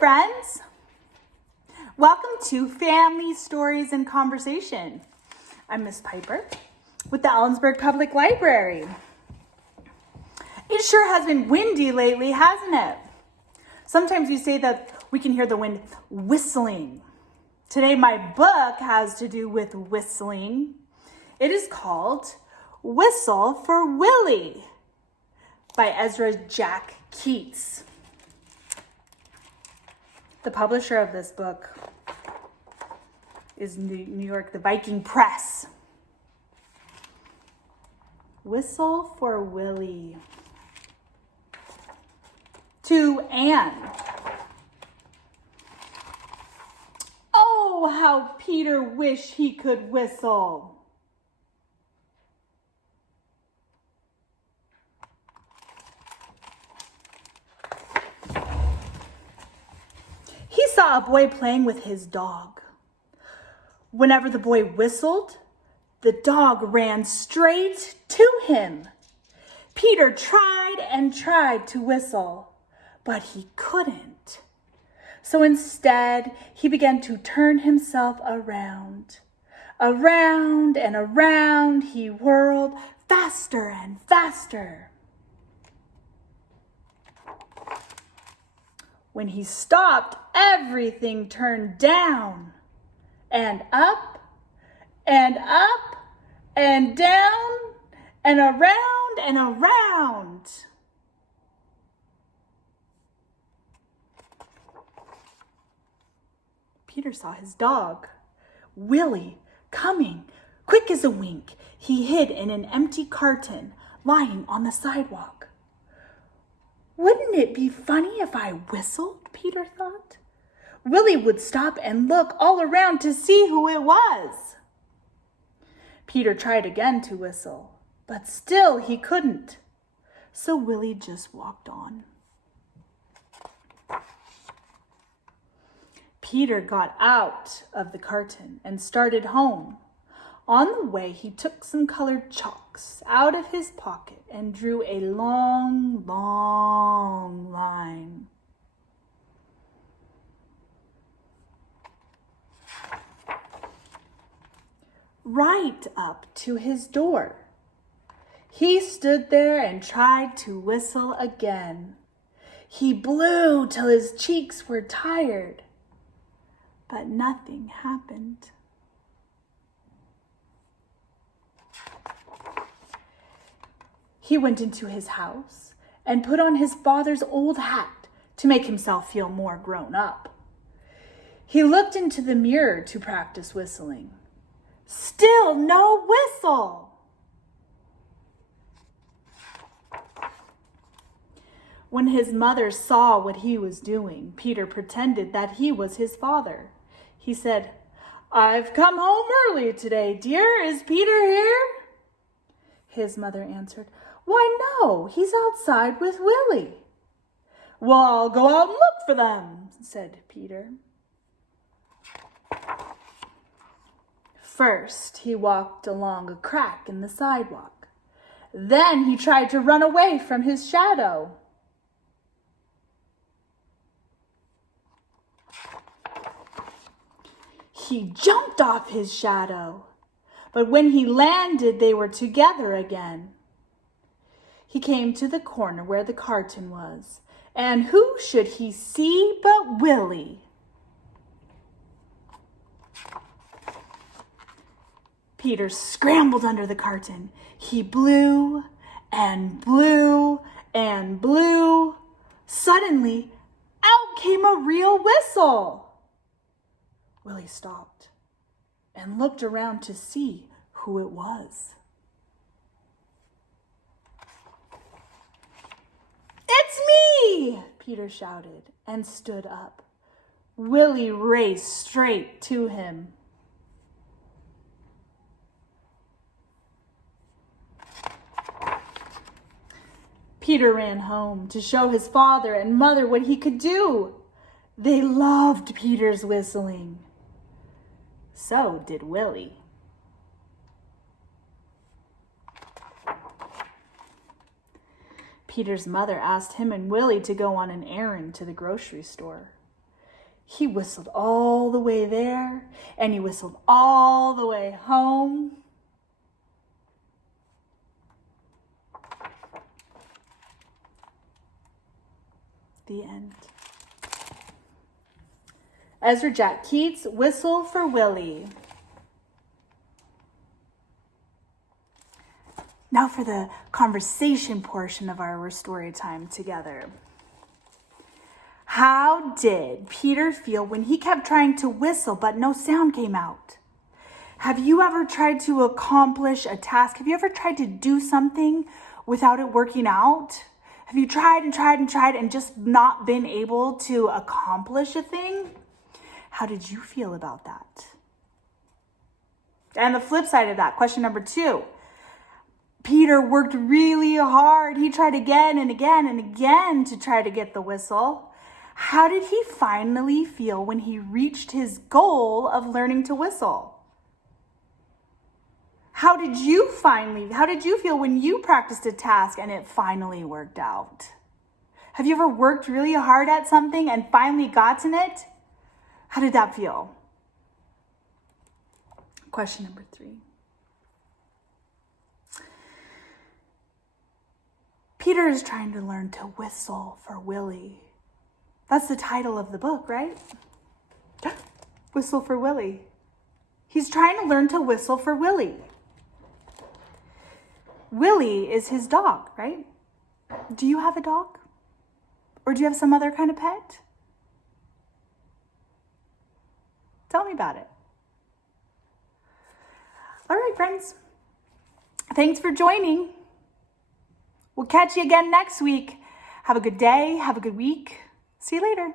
friends. Welcome to Family Stories and Conversation. I'm Miss Piper with the Ellensburg Public Library. It sure has been windy lately, hasn't it? Sometimes we say that we can hear the wind whistling. Today my book has to do with whistling. It is called Whistle for Willie by Ezra Jack Keats. The publisher of this book is New York, the Viking Press. Whistle for Willie. To Anne. Oh, how Peter wished he could whistle. He saw a boy playing with his dog. Whenever the boy whistled, the dog ran straight to him. Peter tried and tried to whistle, but he couldn't. So instead, he began to turn himself around. Around and around he whirled, faster and faster. When he stopped, everything turned down and up and up and down and around and around. Peter saw his dog, Willie, coming quick as a wink. He hid in an empty carton lying on the sidewalk. Wouldn't it be funny if I whistled, Peter thought. Willie would stop and look all around to see who it was. Peter tried again to whistle, but still he couldn't. So Willie just walked on. Peter got out of the carton and started home. On the way, he took some colored chalks out of his pocket and drew a long, long line. Right up to his door. He stood there and tried to whistle again. He blew till his cheeks were tired, but nothing happened. He went into his house and put on his father's old hat to make himself feel more grown up. He looked into the mirror to practice whistling. Still no whistle. When his mother saw what he was doing, Peter pretended that he was his father. He said, "I've come home early today, dear. Is Peter here?" His mother answered, "Why, no, he's outside with Willie." "Well, I'll go out and look for them," said Peter. First, he walked along a crack in the sidewalk. Then he tried to run away from his shadow. He jumped off his shadow, but when he landed, they were together again. He came to the corner where the carton was, and who should he see but Willie? Peter scrambled under the carton. He blew and blew and blew. Suddenly, out came a real whistle. Willie stopped and looked around to see who it was. "It's me!" Peter shouted and stood up. Willie raced straight to him. Peter ran home to show his father and mother what he could do. They loved Peter's whistling. So did Willie. Peter's mother asked him and Willie to go on an errand to the grocery store. He whistled all the way there, and he whistled all the way home. The end. Ezra Jack Keats, Whistle for Willie. Now for the conversation portion of our story time together. How did Peter feel when he kept trying to whistle but no sound came out? Have you ever tried to accomplish a task? Have you ever tried to do something without it working out? Have you tried and just not been able to accomplish a thing? How did you feel about that? And the flip side of that, question number 2. Peter worked really hard. He tried again and again and again to try to get the whistle. How did he finally feel when he reached his goal of learning to whistle? How did you feel when you practiced a task and it finally worked out? Have you ever worked really hard at something and finally gotten it? How did that feel? Question number 3. Peter is trying to learn to whistle for Willie. That's the title of the book, right? Whistle for Willie. He's trying to learn to whistle for Willie. Willie is his dog, right? Do you have a dog? Or do you have some other kind of pet? Tell me about it. All right, friends. Thanks for joining. We'll catch you again next week. Have a good day. Have a good week. See you later.